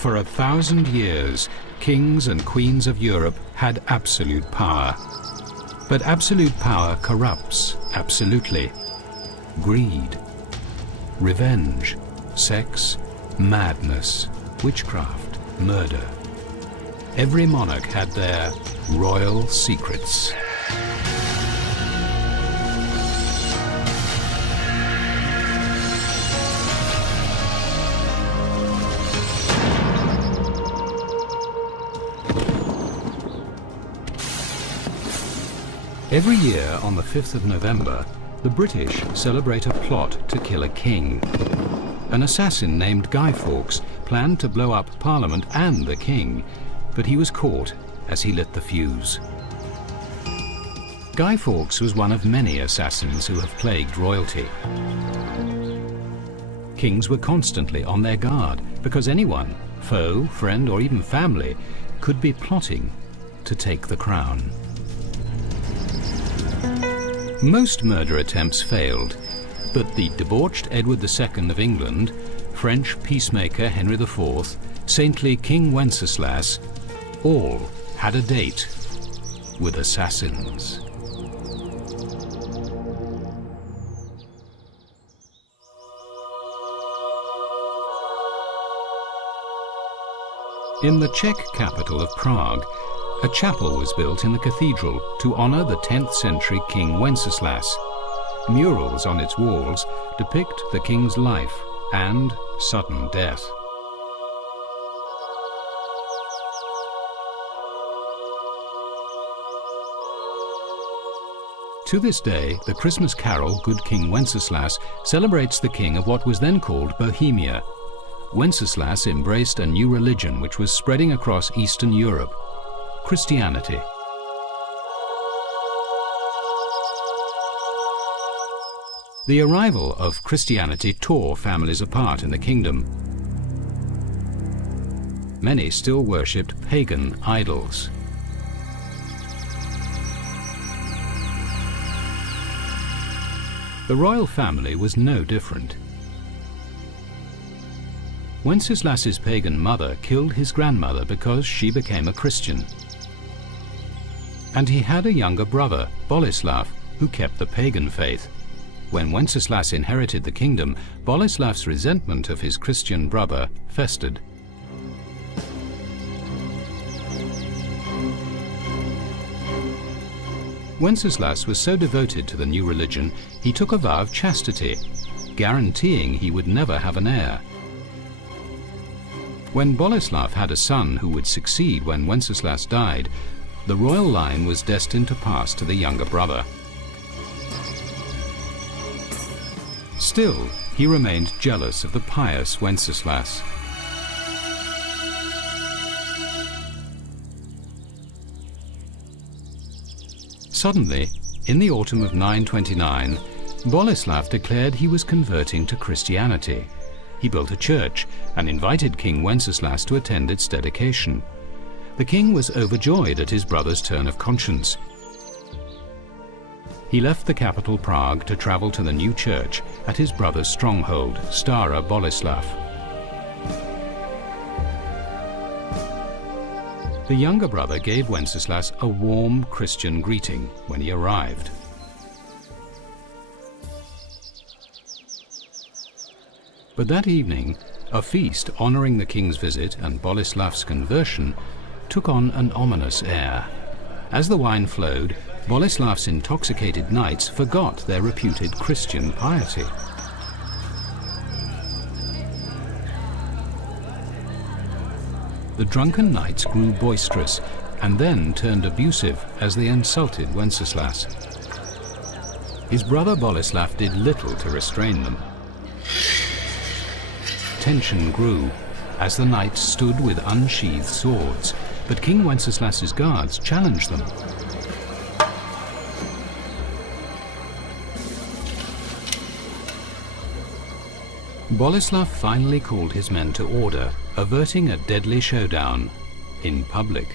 For 1,000 years, kings and queens of Europe had absolute power. But absolute power corrupts absolutely. Greed, revenge, sex, madness, witchcraft, murder. Every monarch had their royal secrets. Every year on the 5th of November, the British celebrate a plot to kill a king. An assassin named Guy Fawkes planned to blow up Parliament and the king, but he was caught as he lit the fuse. Guy Fawkes was one of many assassins who have plagued royalty. Kings were constantly on their guard because anyone, foe, friend, or even family, could be plotting to take the crown. Most murder attempts failed, but the debauched Edward II of England, French peacemaker Henry IV, saintly King Wenceslas, all had a date with assassins. In the Czech capital of Prague, a chapel was built in the cathedral to honor the 10th century King Wenceslas. Murals on its walls depict the king's life and sudden death. To this day, the Christmas carol Good King Wenceslas celebrates the king of what was then called Bohemia. Wenceslas embraced a new religion which was spreading across Eastern Europe: Christianity. The arrival of Christianity tore families apart in the kingdom. Many still worshipped pagan idols. The royal family was no different. Wenceslas's pagan mother killed his grandmother because she became a Christian. And he had a younger brother, Boleslav, who kept the pagan faith. When Wenceslas inherited the kingdom, Boleslav's resentment of his Christian brother festered. Wenceslas was so devoted to the new religion, he took a vow of chastity, guaranteeing he would never have an heir. When Boleslav had a son who would succeed when Wenceslas died, the royal line was destined to pass to the younger brother. Still, he remained jealous of the pious Wenceslas. Suddenly, in the autumn of 929, Boleslav declared he was converting to Christianity. He built a church and invited King Wenceslas to attend its dedication. The king was overjoyed at his brother's turn of conscience. He left the capital Prague to travel to the new church at his brother's stronghold, Stara Boleslav. The younger brother gave Wenceslas a warm Christian greeting when he arrived. But that evening, a feast honoring the king's visit and Boleslav's conversion took on an ominous air. As the wine flowed, Boleslav's intoxicated knights forgot their reputed Christian piety. The drunken knights grew boisterous and then turned abusive as they insulted Wenceslas. His brother Boleslav did little to restrain them. Tension grew as the knights stood with unsheathed swords, but King Wenceslas's guards challenged them. Boleslav finally called his men to order, averting a deadly showdown in public.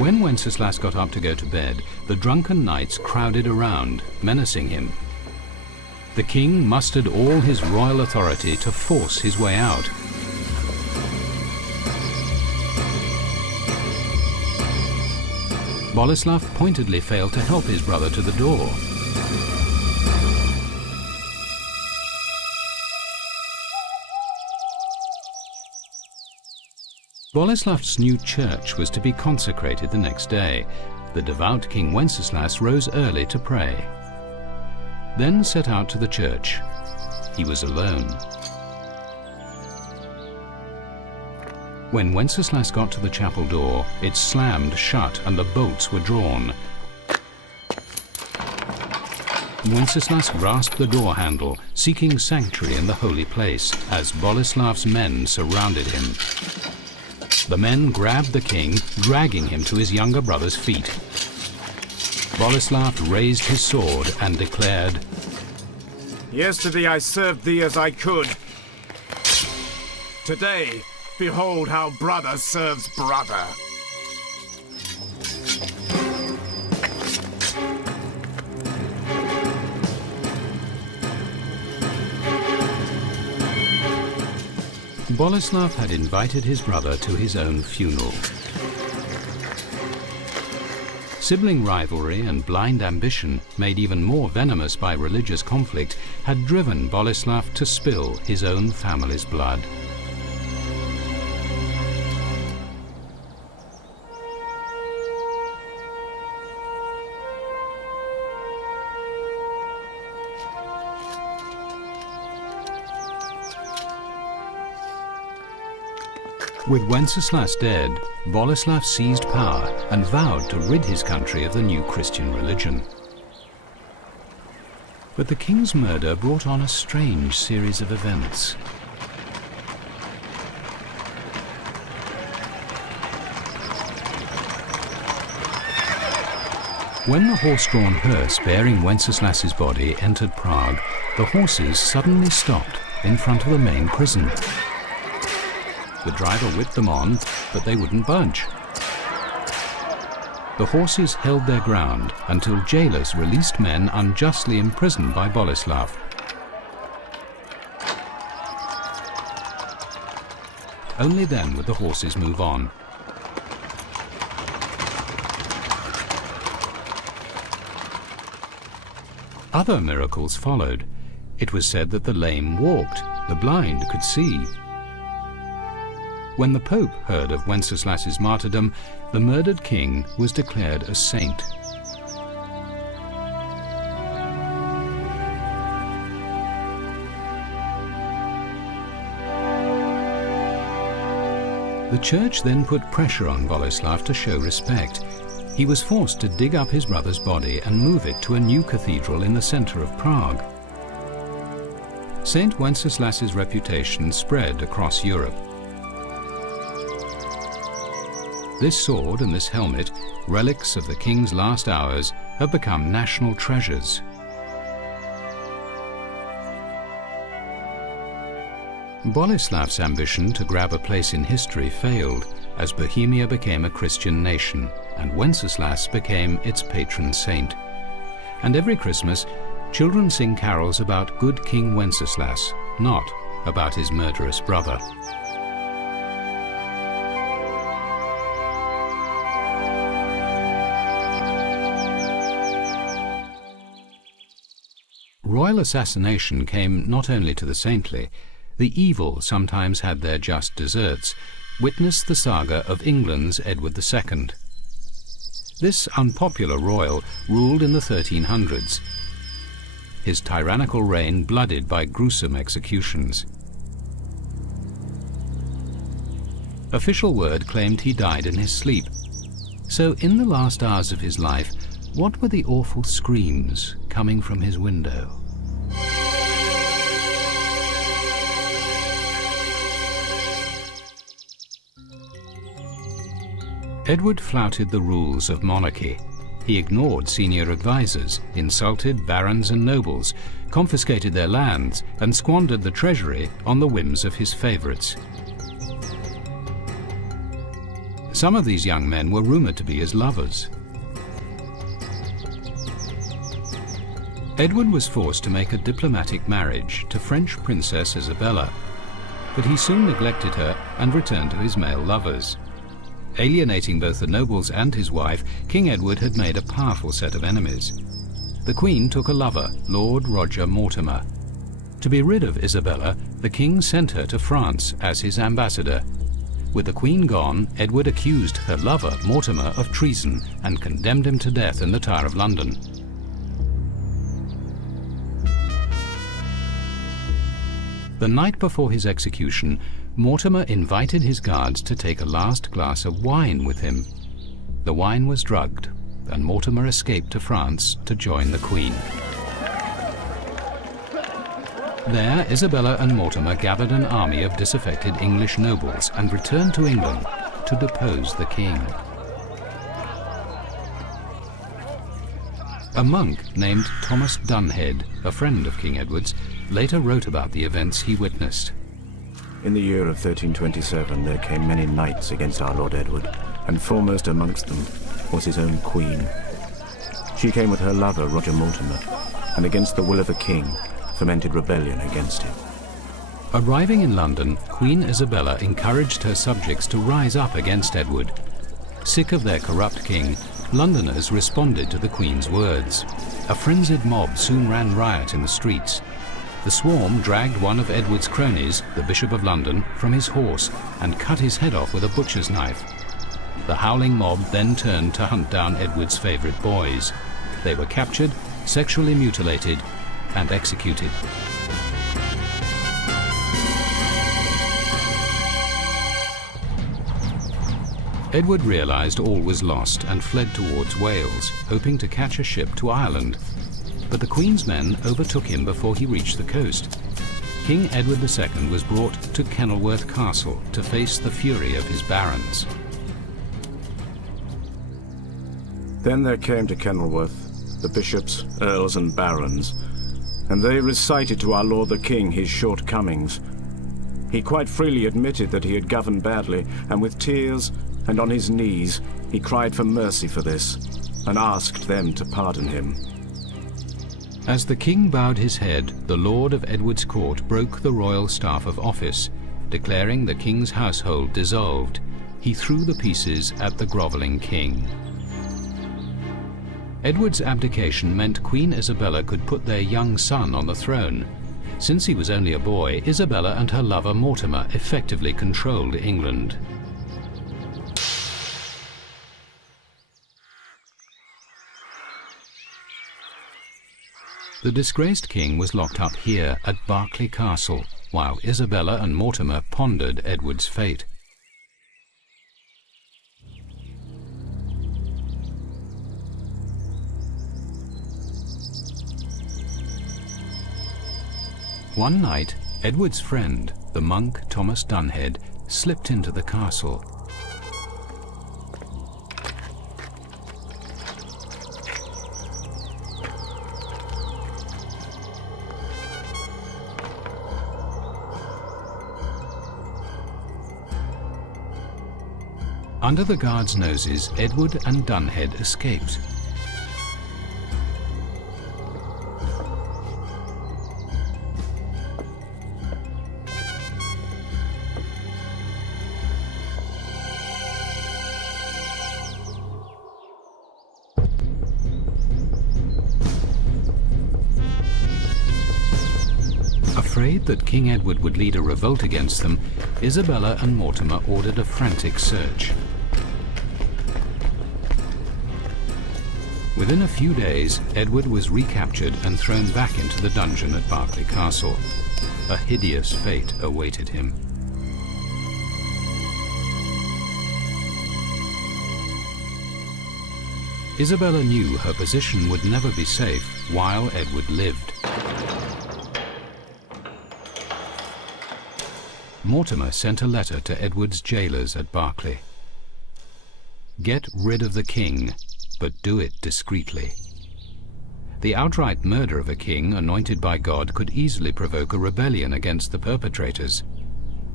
When Wenceslas got up to go to bed, the drunken knights crowded around, menacing him. The king mustered all his royal authority to force his way out. Boleslav pointedly failed to help his brother to the door. Boleslav's new church was to be consecrated the next day. The devout King Wenceslas rose early to pray, then set out to the church. He was alone. When Wenceslas got to the chapel door, it slammed shut and the bolts were drawn. Wenceslas grasped the door handle, seeking sanctuary in the holy place, as Boleslav's men surrounded him. The men grabbed the king, dragging him to his younger brother's feet. Boleslav raised his sword and declared, "Yesterday I served thee as I could. Today, behold how brother serves brother." Boleslav had invited his brother to his own funeral. Sibling rivalry and blind ambition, made even more venomous by religious conflict, had driven Boleslav to spill his own family's blood. With Wenceslas dead, Boleslav seized power and vowed to rid his country of the new Christian religion. But the king's murder brought on a strange series of events. When the horse-drawn hearse bearing Wenceslas's body entered Prague, the horses suddenly stopped in front of the main prison. The driver whipped them on, but they wouldn't budge. The horses held their ground until jailers released men unjustly imprisoned by Boleslav. Only then would the horses move on. Other miracles followed. It was said that the lame walked, the blind could see. When the Pope heard of Wenceslas's martyrdom, the murdered king was declared a saint. The church then put pressure on Boleslav to show respect. He was forced to dig up his brother's body and move it to a new cathedral in the center of Prague. Saint Wenceslas's reputation spread across Europe. This sword and this helmet, relics of the king's last hours, have become national treasures. Boleslav's ambition to grab a place in history failed, as Bohemia became a Christian nation, and Wenceslas became its patron saint. And every Christmas, children sing carols about good King Wenceslas, not about his murderous brother. Royal assassination came not only to the saintly. The evil sometimes had their just deserts. Witness the saga of England's Edward II. This unpopular royal ruled in the 1300s. His tyrannical reign blooded by gruesome executions. Official word claimed he died in his sleep. So in the last hours of his life, what were the awful screams coming from his window? Edward flouted the rules of monarchy. He ignored senior advisors, insulted barons and nobles, confiscated their lands, and squandered the treasury on the whims of his favorites. Some of these young men were rumoured to be his lovers. Edward was forced to make a diplomatic marriage to French Princess Isabella, but he soon neglected her and returned to his male lovers. Alienating both the nobles and his wife, King Edward had made a powerful set of enemies. The Queen took a lover, Lord Roger Mortimer. To be rid of Isabella, the King sent her to France as his ambassador. With the Queen gone, Edward accused her lover, Mortimer, of treason and condemned him to death in the Tower of London. The night before his execution, Mortimer invited his guards to take a last glass of wine with him. The wine was drugged, and Mortimer escaped to France to join the Queen. There, Isabella and Mortimer gathered an army of disaffected English nobles and returned to England to depose the king. A monk named Thomas Dunhead, a friend of King Edward's, later wrote about the events he witnessed. In the year of 1327 there came many knights against our Lord Edward, and foremost amongst them was his own queen. She came with her lover Roger Mortimer, and against the will of the king fomented rebellion against him. Arriving in London, Queen Isabella encouraged her subjects to rise up against Edward. Sick of their corrupt king, Londoners responded to the Queen's words. A frenzied mob soon ran riot in the streets. The swarm dragged one of Edward's cronies, the Bishop of London, from his horse and cut his head off with a butcher's knife. The howling mob then turned to hunt down Edward's favourite boys. They were captured, sexually mutilated, and executed. Edward realised all was lost and fled towards Wales, hoping to catch a ship to Ireland. But the Queen's men overtook him before he reached the coast. King Edward II was brought to Kenilworth Castle to face the fury of his barons. Then there came to Kenilworth the bishops, earls and barons, and they recited to our Lord the King his shortcomings. He quite freely admitted that he had governed badly, and with tears and on his knees he cried for mercy for this, and asked them to pardon him. As the king bowed his head, the Lord of Edward's court broke the royal staff of office, declaring the king's household dissolved. He threw the pieces at the grovelling king. Edward's abdication meant Queen Isabella could put their young son on the throne. Since he was only a boy, Isabella and her lover Mortimer effectively controlled England. The disgraced king was locked up here at Berkeley Castle, while Isabella and Mortimer pondered Edward's fate. One night, Edward's friend, the monk Thomas Dunhead, slipped into the castle. Under the guards' noses, Edward and Dunhead escaped. Afraid that King Edward would lead a revolt against them, Isabella and Mortimer ordered a frantic search. Within a few days, Edward was recaptured and thrown back into the dungeon at Berkeley Castle. A hideous fate awaited him. Isabella knew her position would never be safe while Edward lived. Mortimer sent a letter to Edward's jailers at Berkeley. Get rid of the king, but do it discreetly. The outright murder of a king anointed by God could easily provoke a rebellion against the perpetrators.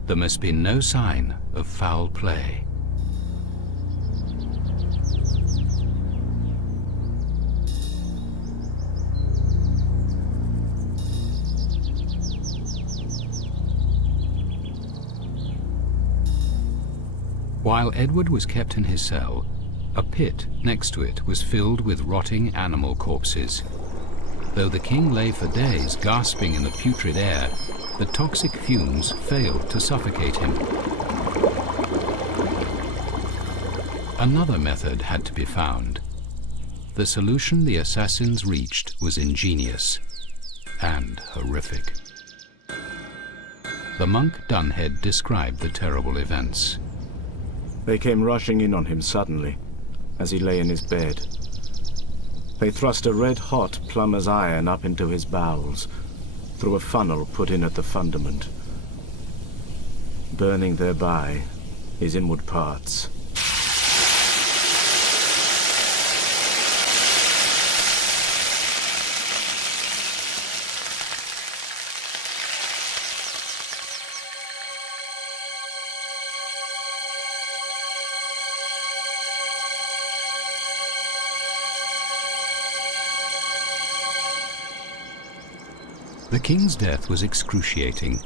There must be no sign of foul play. While Edward was kept in his cell, a pit next to it was filled with rotting animal corpses. Though the king lay for days gasping in the putrid air, the toxic fumes failed to suffocate him. Another method had to be found. The solution the assassins reached was ingenious and horrific. The monk Dunhead described the terrible events. They came rushing in on him suddenly, as he lay in his bed. They thrust a red-hot plumber's iron up into his bowels, through a funnel put in at the fundament, burning thereby his inward parts. The king's death was excruciating.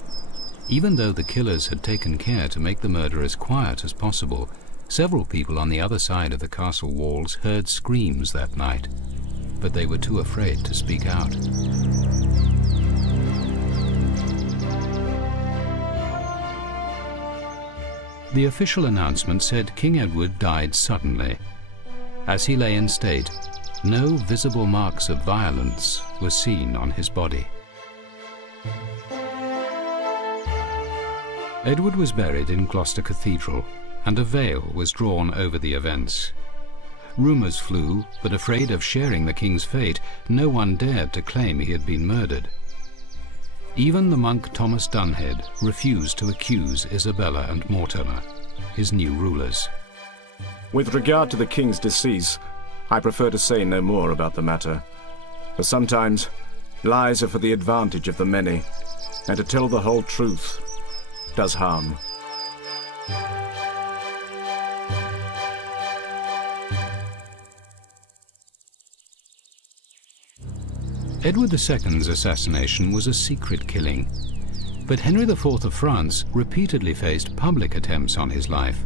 Even though the killers had taken care to make the murder as quiet as possible, several people on the other side of the castle walls heard screams that night, but they were too afraid to speak out. The official announcement said King Edward died suddenly. As he lay in state, no visible marks of violence were seen on his body. Edward was buried in Gloucester Cathedral, and a veil was drawn over the events. Rumours flew, but afraid of sharing the king's fate, no one dared to claim he had been murdered. Even the monk Thomas Dunhead refused to accuse Isabella and Mortimer, his new rulers. With regard to the king's decease, I prefer to say no more about the matter, for sometimes lies are for the advantage of the many, and to tell the whole truth does harm. Edward II's assassination was a secret killing, but Henry IV of France repeatedly faced public attempts on his life.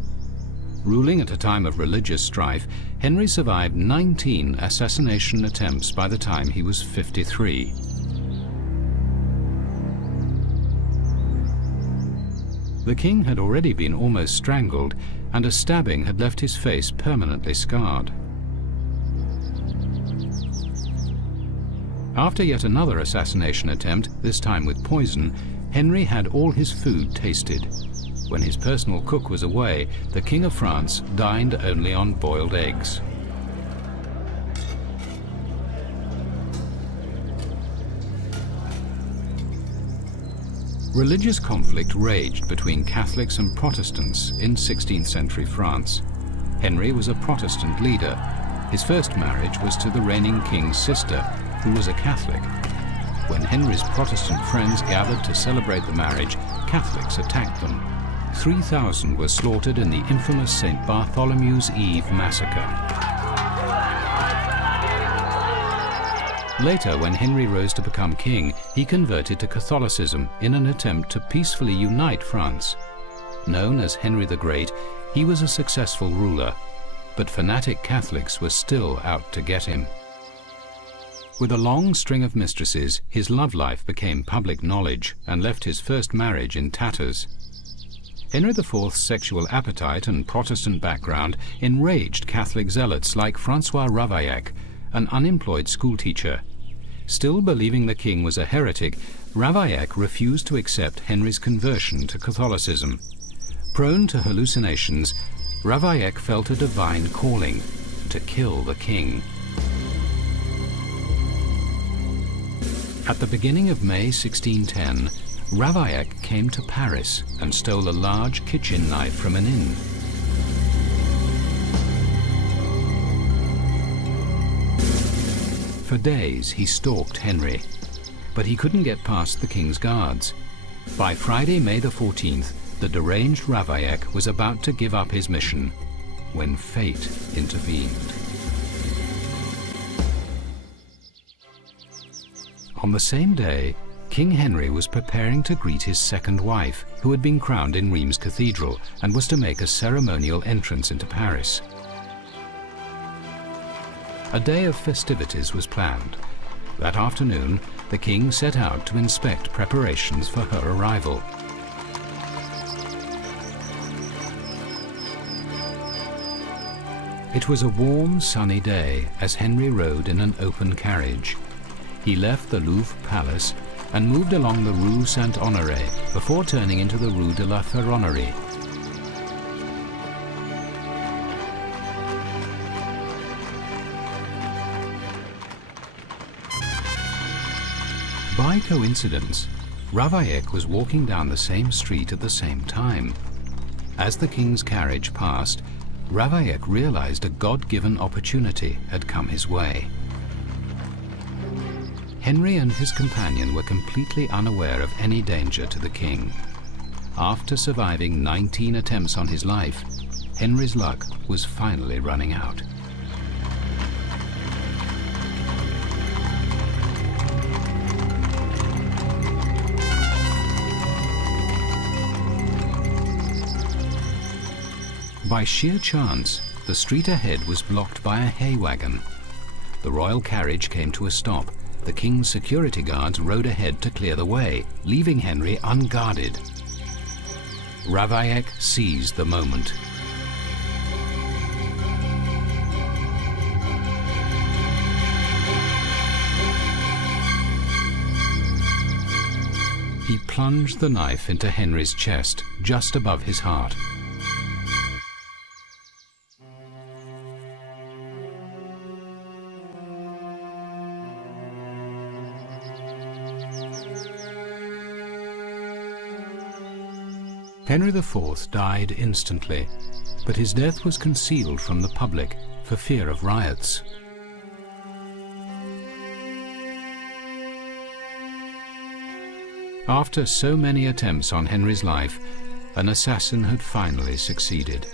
Ruling at a time of religious strife, Henry survived 19 assassination attempts by the time he was 53. The king had already been almost strangled, and a stabbing had left his face permanently scarred. After yet another assassination attempt, this time with poison, Henry had all his food tasted. When his personal cook was away, the King of France dined only on boiled eggs. Religious conflict raged between Catholics and Protestants in 16th century France. Henry was a Protestant leader. His first marriage was to the reigning king's sister, who was a Catholic. When Henry's Protestant friends gathered to celebrate the marriage, Catholics attacked them. 3,000 were slaughtered in the infamous St. Bartholomew's Eve massacre. Later, when Henry rose to become king, he converted to Catholicism in an attempt to peacefully unite France. Known as Henry the Great, he was a successful ruler, but fanatic Catholics were still out to get him. With a long string of mistresses, his love life became public knowledge and left his first marriage in tatters. Henry IV's sexual appetite and Protestant background enraged Catholic zealots like Francois Ravaillac, an unemployed schoolteacher. Still believing the king was a heretic, Ravaillac refused to accept Henry's conversion to Catholicism. Prone to hallucinations, Ravaillac felt a divine calling to kill the king. At the beginning of May 1610, Ravaillac came to Paris and stole a large kitchen knife from an inn. For days he stalked Henry, but he couldn't get past the king's guards. By Friday, May the 14th, the deranged Ravaillac was about to give up his mission when fate intervened. On the same day, King Henry was preparing to greet his second wife, who had been crowned in Rheims Cathedral and was to make a ceremonial entrance into Paris. A day of festivities was planned. That afternoon, the king set out to inspect preparations for her arrival. It was a warm, sunny day as Henry rode in an open carriage. He left the Louvre Palace and moved along the Rue Saint-Honoré before turning into the Rue de la Ferronnerie. By coincidence, Ravaillac was walking down the same street at the same time. As the king's carriage passed, Ravaillac realized a God-given opportunity had come his way. Henry and his companion were completely unaware of any danger to the king. After surviving 19 attempts on his life, Henry's luck was finally running out. By sheer chance, the street ahead was blocked by a hay wagon. The royal carriage came to a stop. The king's security guards rode ahead to clear the way, leaving Henry unguarded. Ravaillac seized the moment. He plunged the knife into Henry's chest, just above his heart. Henry IV died instantly, but his death was concealed from the public for fear of riots. After so many attempts on Henry's life, an assassin had finally succeeded.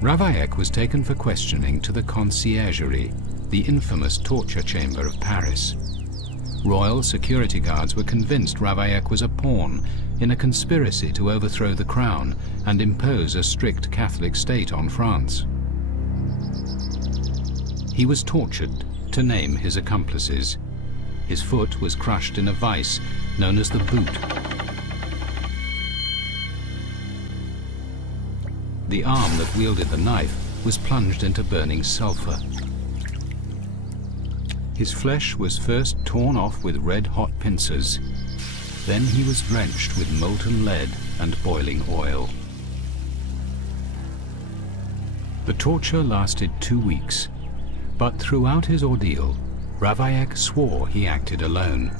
Ravaillac was taken for questioning to the Conciergerie, the infamous torture chamber of Paris. Royal security guards were convinced Ravaillac was a pawn in a conspiracy to overthrow the crown and impose a strict Catholic state on France. He was tortured to name his accomplices. His foot was crushed in a vice known as the boot. The arm that wielded the knife was plunged into burning sulfur. His flesh was first torn off with red-hot pincers. Then he was drenched with molten lead and boiling oil. The torture lasted 2 weeks, but throughout his ordeal, Ravaillac swore he acted alone.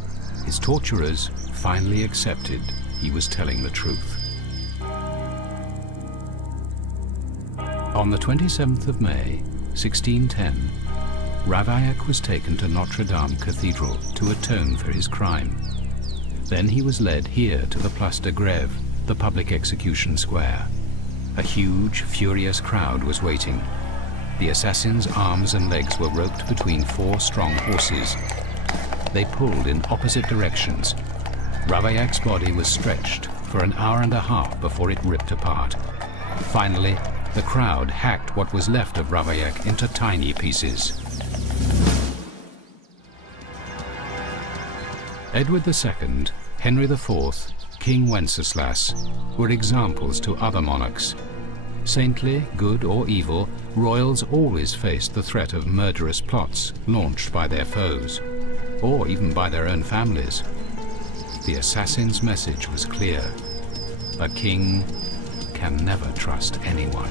His torturers finally accepted he was telling the truth. On the 27th of May, 1610, Ravaillac was taken to Notre Dame Cathedral to atone for his crime. Then he was led here to the Place de Grève, the public execution square. A huge, furious crowd was waiting. The assassin's arms and legs were roped between 4 strong horses. They pulled in opposite directions. Ravaillac's body was stretched for an hour and a half before it ripped apart. Finally, the crowd hacked what was left of Ravaillac into tiny pieces. Edward II, Henry IV, King Wenceslas were examples to other monarchs. Saintly, good or evil, royals always faced the threat of murderous plots launched by their foes, or even by their own families. The assassin's message was clear: a king can never trust anyone.